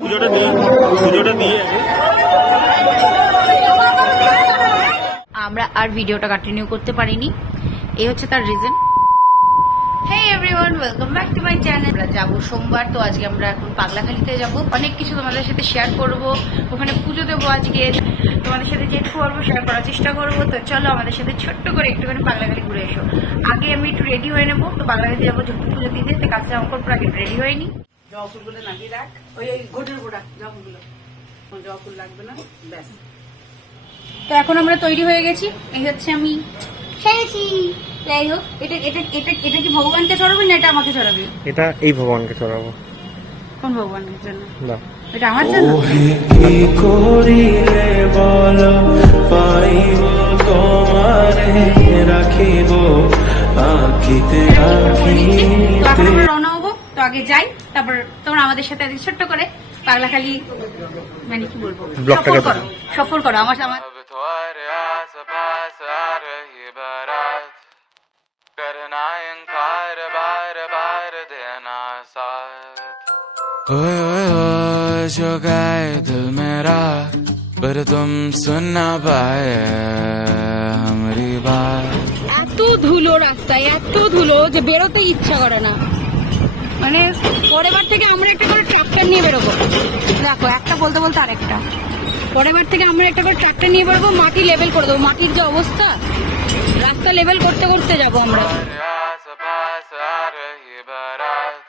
পুজোটা দিয়ে আমরা আর ভিডিওটা কন্টিনিউ করতে পারিনি, এই হচ্ছে তার reason. Hey everyone, welcome back to my channel. আমরা যাবো সোমবার, তো আজকে আমরা এখন পাগলাখালিতে যাব। অনেক কিছু তোমাদের সাথে শেয়ার করব, ওখানে পুজো দেবো আজকে, তোমাদের সাথে চেক করবো, শেয়ার করার চেষ্টা করবো। তো চলো আমাদের সাথে ছোট্ট করে একটুখানি পাগলাখালি ঘুরে এসো। আগে আমি একটু রেডি হয়ে নেবো, তো পাগলাখালি যাবো যেহেতু পুজো দিতে, তো কাজটা আমার পর আগে রেডি হয়নি। জবা ফুলগুলো নামিয়ে রাখ, ওই গোটের গোড়া জবা ফুলগুলো, জবা ফুল লাগবে না, ব্যাস। তো এখন আমরা তৈরি হয়ে গেছি, এই হচ্ছে আমি সেরেছি। যাই হোক, এটা এটা এটা এটা কি ভগবানকে চড়াবি না এটা আমাকে চড়াবি? এটা এই ভগবানকে চড়াবো। কোন ভগবানের জন্য? না, এটা আমার জন্য। কি করিলে বল পাইব তোমারে রাখিব আখিতে আখিতে। তো এখন আমরা রওনা হবো, তো আগে যাই, তারপর তোমরা আমাদের সাথে আজকে ছোট্ট করে পাগলাখালি মানে কি বলবো সফর করো আমার আমার। अब तुम्हारे आस पास आ रही बारात करना इनकार बार बार देना साथ। ओए ओए ओए जो गाए दिल मेरा पर तुम सुन ना पाए हमारी बात। এত ধুলো রাস্তায়, এত ধুলো যে বেরোতে ইচ্ছা করে না। মানে পরের বার থেকে আমরা একটা করে ট্রাক্টর নিয়ে বেরোবো। দেখো, একটা বলতে বলতে আরেকটা। পরের বার থেকে আমরা একটা করে ট্রাক্টর নিয়ে বেরোবো, মাটি লেভেল করে দেবো। মাটির যে অবস্থা, রাস্তা লেভেল করতে করতে যাবো আমরা। आस पास आ रही बारात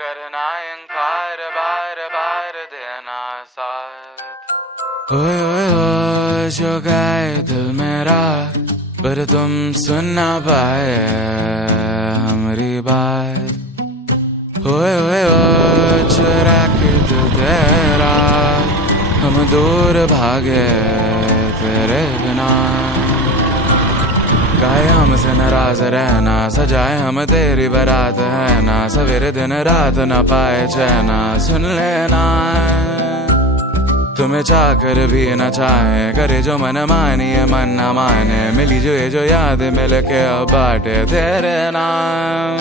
करना इनकार बार बार देना साथ। ओए ओए ओए जो गाए दिल मेरा पर तुम सुन ना पाए हमारी बात। ओए ओए ओए चुरा के दिल तेरा हम दूर भागे तेरे बिना। गाए हमसे नाराज रहना सजाए हम तेरी बारात है ना सवेरे दिन रात न पाए चैना सुन लेना। तुम्हें चाहकर भी न चाहे करे जो मन मानिए मन न माने मिली जो ये जो याद मिल के अब बाटे तेरे नाम।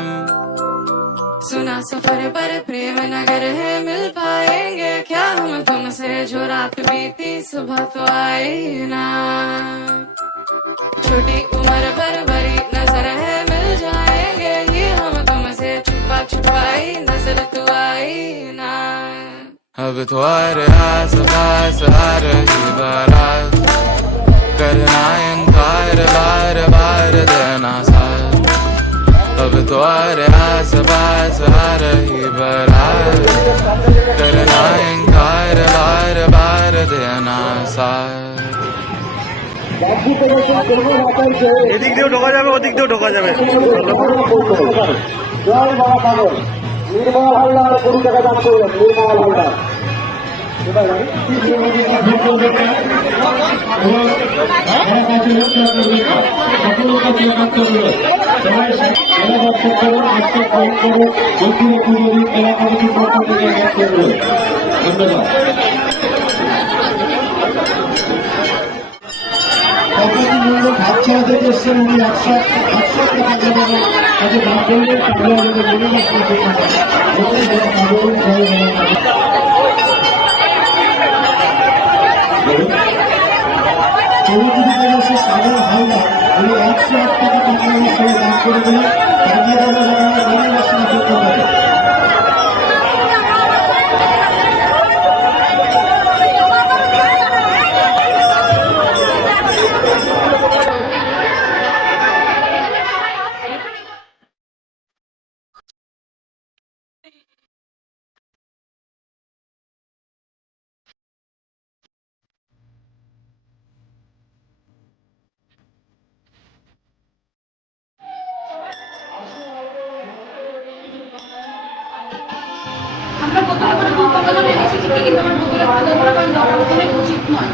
सुना सफर पर प्रेम नगर है मिल पाएंगे क्या हम तुमसे जो रात बीती सुबह तो आई ना। छोटी उम्र पर बड़ी नजर है मिल जाएंगे ये हम तुमसे छुपा छुपाई नजर तो आई ना। अब तुम्हारे आस पास आ रही बारात करना इनकार बार बार देना साथ। अब तुम्हारे आस पास आ रही बारात करना इनकार बार बार देना साथ। এদিক দিয়েও ঢোকা যাবে, ওদিক দিয়েও ঢোকা যাবে। জয় বাবা পাগল নির্মল হালদার 20 টাকা দান করবেন। নির্মল হালদার ভাবছা থেকে এসছেন উনি 100 টাকা দেবেন আজ দান করলেন। তাহলে আমাদের মনে রাখতে সাধারণ হালদার উনি 108 টাকা দান করে দিলেন। তাদের মনে রাখতে করতে পারে। আমরা বোতলে করে বোতলে রেখেছি ঠিকই, কিন্তু আমার বোতলে করে দেওয়া উচিত নয়।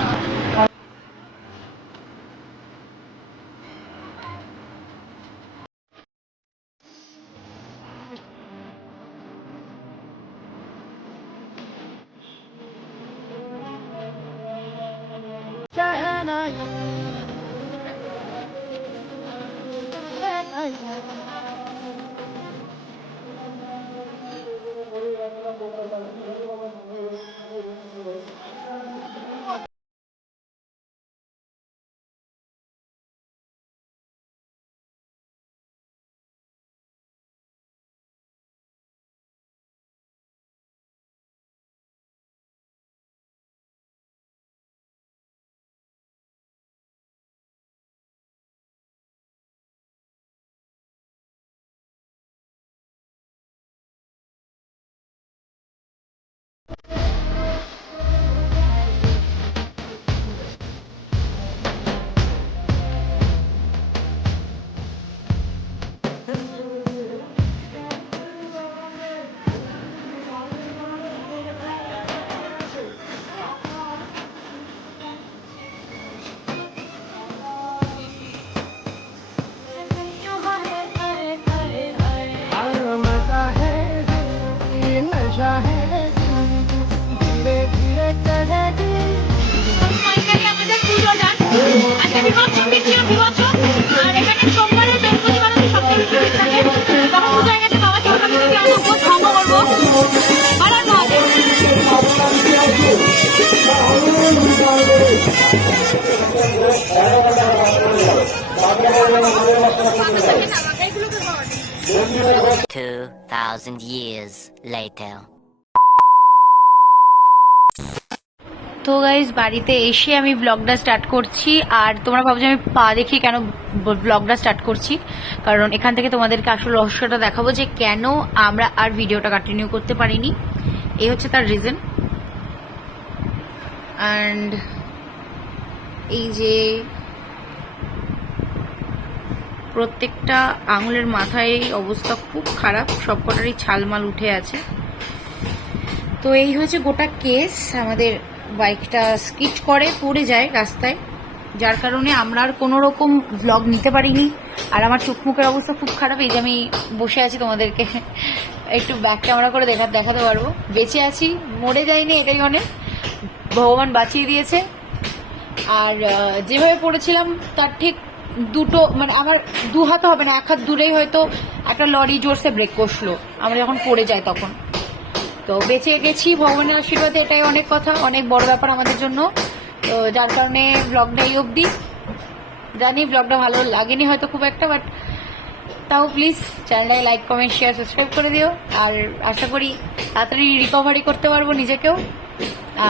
ফাইনালি আমাদের পুজো ডান। আজকে বিভৎসঙ্গীত ছিল, বিভৎস। আর এখানে সোমবারে বৃহস্পতিবারে সবথেকে ভিড় থাকে। তখন পুজো হয়ে গেছে, বাবা চরকা পুজো দিয়ে আমরা উপর ধর্ম করবো। আর আর মহাদেব। Two 2,000 years later. তো গাইজ বাড়িতে এসে আমি ব্লগটা স্টার্ট করছি। আর তোমরা ভাবছো আমি পা দেখি কেন ব্লগটা স্টার্ট করছি, কারণ এখান থেকে তোমাদেরকে আসল রহস্যটা দেখাবো যে কেন আমরা আর ভিডিওটা কন্টিনিউ করতে পারিনি। এই হচ্ছে তার রিজন। অ্যান্ড এই যে প্রত্যেকটা আঙুলের মাথায় অবস্থা খুব খারাপ, সবকটারই ছালমাল উঠে আছে। তো এই হচ্ছে গোটা কেস। আমাদের বাইকটা স্কিড করে পড়ে যায় রাস্তায়, যার কারণে আমরা আর কোনো রকম ভ্লগ নিতে পারিনি। আর আমার চোখ মুখের অবস্থা খুব খারাপ। এই যে আমি বসে আছি, তোমাদেরকে একটু ব্যাক ক্যামেরা করে দেখাতে পারবো। বেঁচে আছি, মরে যাইনি, এটাই অনেক, ভগবান বাঁচিয়ে দিয়েছে। আর যেভাবে পড়েছিলাম তার ঠিক দুটো, মানে আমার দু হাতে হবে না, এক হাত দূরেই হয়তো একটা লরি জোরসে ব্রেক কষলো আমরা যখন পড়ে যাই তখন। তো বেঁচে গেছি ভগবানের আশীর্বাদে, এটাই অনেক কথা, অনেক বড় ব্যাপার আমাদের জন্য। তো যার কারণে ব্লগটা এই অবধি। জানি ব্লগটা ভালো লাগেনি হয়তো খুব একটা, বাট তাও প্লিজ চ্যানেলটাকে লাইক কমেন্ট শেয়ার সাবস্ক্রাইব করে দিও। আর আশা করি তাড়াতাড়ি রিকভারি করতে পারবো নিজেকেও,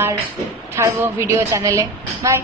আর ছাড়বো ভিডিও চ্যানেলে। বাই।